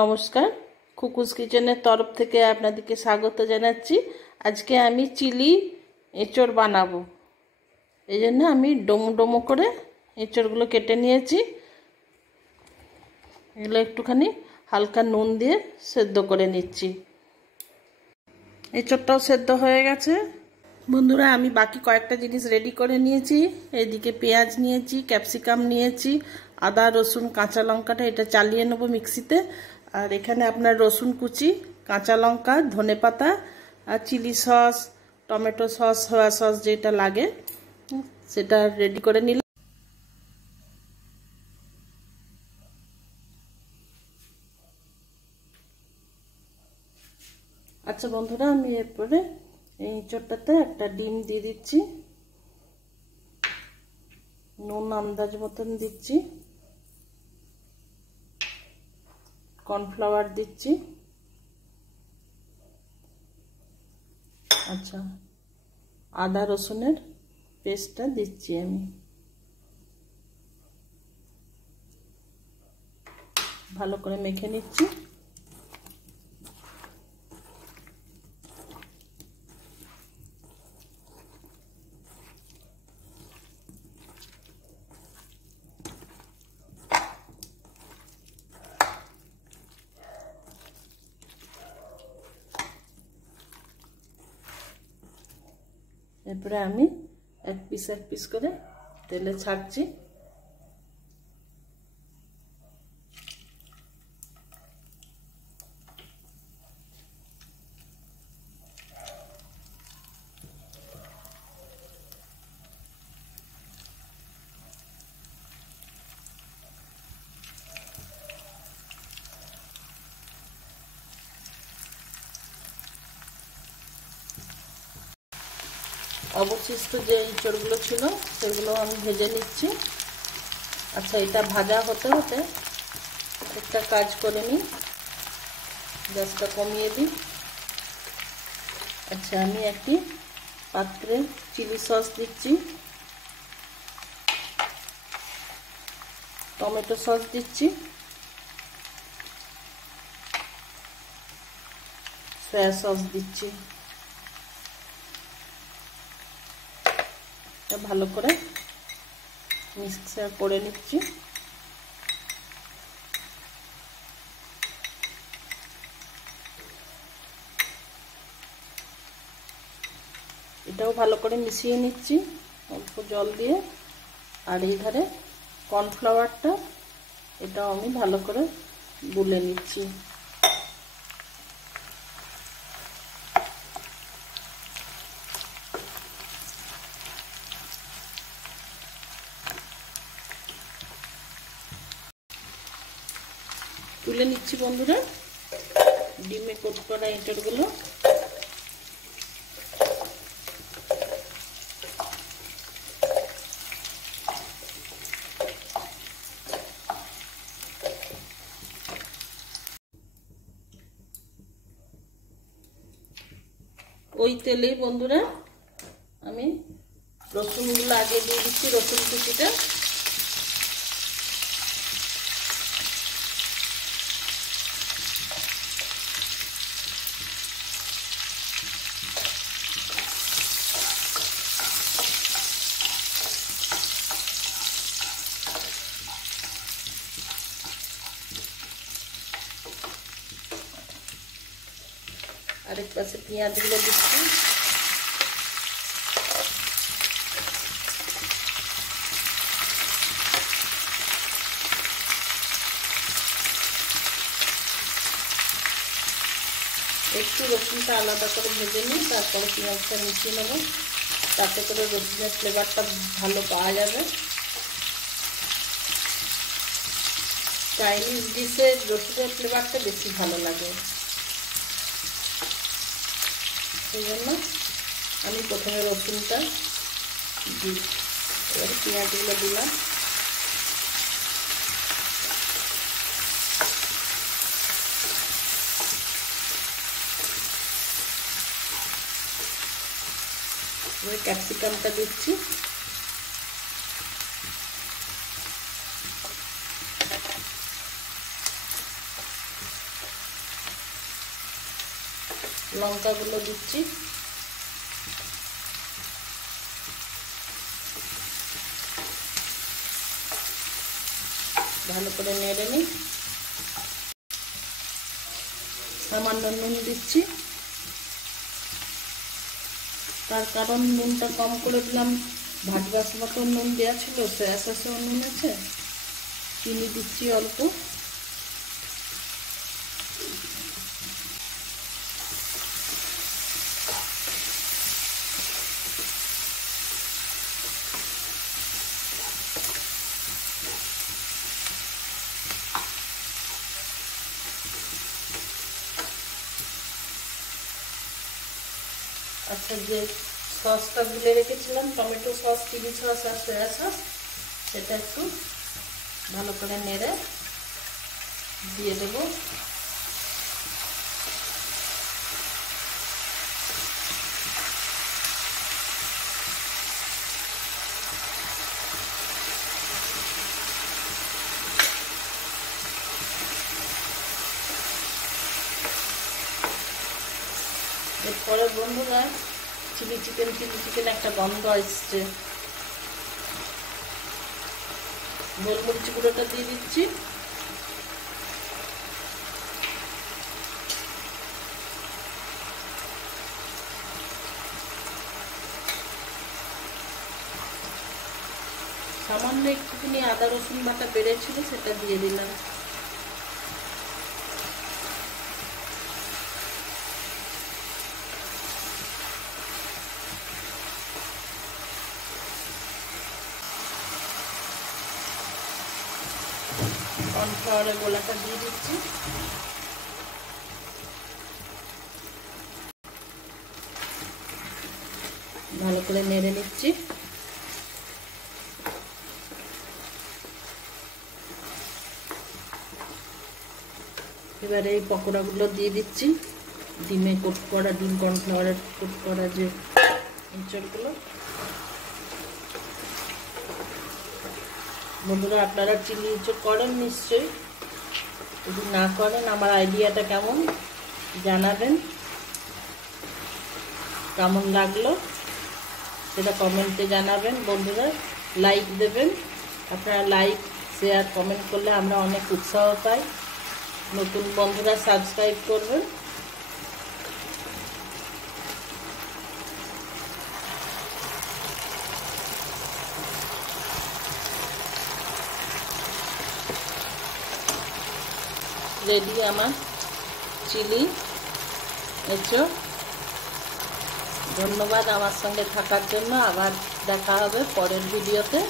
নমস্কার, কুকুস কিচেনের তরফ থেকে আপনাদেরকে স্বাগত জানাচ্ছি। আজকে আমি চিলি এঁচড় বানাবো। এই জন্য আমি ডোমো ডোমো করে এঁচড়গুলো কেটে নিয়েছি। এগুলো একটুখানি হালকা নুন দিয়ে সেদ্ধ করে নিচ্ছি। এঁচড়টাও সেদ্ধ হয়ে গেছে। বন্ধুরা, আমি বাকি কয়েকটা জিনিস রেডি করে নিয়েছি। এইদিকে পেঁয়াজ নিয়েছি, ক্যাপসিকাম নিয়েছি, আদা রসুন কাঁচা লঙ্কাটা এটা চালিয়ে নেবো মিক্সিতে। আর এখানে আপনার রসুন কুচি, কাঁচা লঙ্কা, ধনেপাতা আর chilli sauce, tomato sauce, soya sauce যেটা লাগে সেটা রেডি করে নিলাম। আচ্ছা বন্ধুরা, আমি এরপরে এই এঁচড়টাতে একটা ডিম দিয়ে দিচ্ছি, নুন আন্দাজ মতন দিচ্ছি, কর্নফ্লাওয়ার দিচ্ছি। আচ্ছা, আদা রসুনের পেস্টটা দিচ্ছি আমি। ভালো করে মেখে নিচ্ছি। এরপরে আমি এক পিস করে তেলে ছাড়ছি। অবশিষ্ট যে এঁচড়গুলো ছিল সেগুলো আমি ভেজে নিচ্ছি। আচ্ছা, এটা ভাজা হতে হতে একটা কাজ করে নিই, গ্যাসটা কমিয়ে দিই। আচ্ছা, আমি একটি পাত্রে চিলি সস দিচ্ছি, টমেটো সস দিচ্ছি, সয়া সস দিচ্ছি। ভালো করে মিক্সার করে নিচ্ছি। এটাও ভালো করে মিশিয়ে নিচ্ছি অল্প জল দিয়ে। আর এই ধারে কর্নফ্লাওয়ারটা এটাও আমি ভালো করে গুলে নিচ্ছি। তুলে নিচ্ছি বন্ধুরা ডিমে কোট করা এঁচড়গুলো। ওই তেলেই বন্ধুরা আমি রসুনগুলো আগে দিয়ে দিচ্ছি, রসুন কুচিটা। আরেক পাশে পেঁয়াজগুলো দিচ্ছি। একটু রসুনটা আলাদা করে ভেজে নিই, তারপরে পেঁয়াজটা মিশিয়ে নেব, তাতে করে রসুনের ফ্লেভারটা ভালো পাওয়া যাবে। চাইনিজ ডিশে রসুনের ফ্লেভারটা বেশি ভালো লাগে, সেই জন্য আমি প্রথমে রসুনটা দিই। এবারে পেঁয়াজগুলো দিলাম। এবারে ক্যাপসিকামটা দিচ্ছি। লঙ্কাগুলো দিচ্ছি। ভালো করে নেড়ে নিই। সামান্য নুন দিচ্ছি, তার কারণ নুনটা কম করে দিলাম, ভাজবার সময় তো নুন দেওয়া ছিল, সয়া সসেও নুন আছে। চিনি দিচ্ছি অল্প। আচ্ছা, যে সসটা গুলে রেখেছিলাম, টমেটো সস, চিলি সস আর সয়া সস, সেটা একটু ভালো করে নেড়ে দিয়ে দেব। এরপরে বন্ধুরা চিলি চিকেন একটা গন্ধ আসছে। গোলমরিচ গুঁড়োটা দিয়ে দিচ্ছি। সামান্য একটুখানি আদা রসুন বাটা বেড়েছিল, সেটা দিয়ে দিলাম। কর্নফ্লাওয়ারের গোলাটা দিয়ে দিচ্ছি। ভালো করে নেড়ে নিচ্ছি। এবারে এই পকোড়াগুলো দিয়ে দিচ্ছি। ডিমে কোট করা, ডিম কর্নফ্লাওয়ারের কোট করা যে এঁচড়গুলো। বন্ধুরা, আপনারা চিলি এঁচড় করেন নিশ্চয়ই। যদি না করেন, আমার আইডিয়াটা কেমন জানাবেন। কেমন লাগলো সেটা কমেন্টে জানাবেন। বন্ধুরা, লাইক দেবেন। আপনারা লাইক, শেয়ার, কমেন্ট করলে আমরা অনেক উৎসাহ পাই। নতুন বন্ধুরা সাবস্ক্রাইব করবেন। রেডি আমার চিলি এঁচড়। ধন্যবাদ আমার সঙ্গে থাকার জন্য। আবার দেখা হবে পরের ভিডিওতে।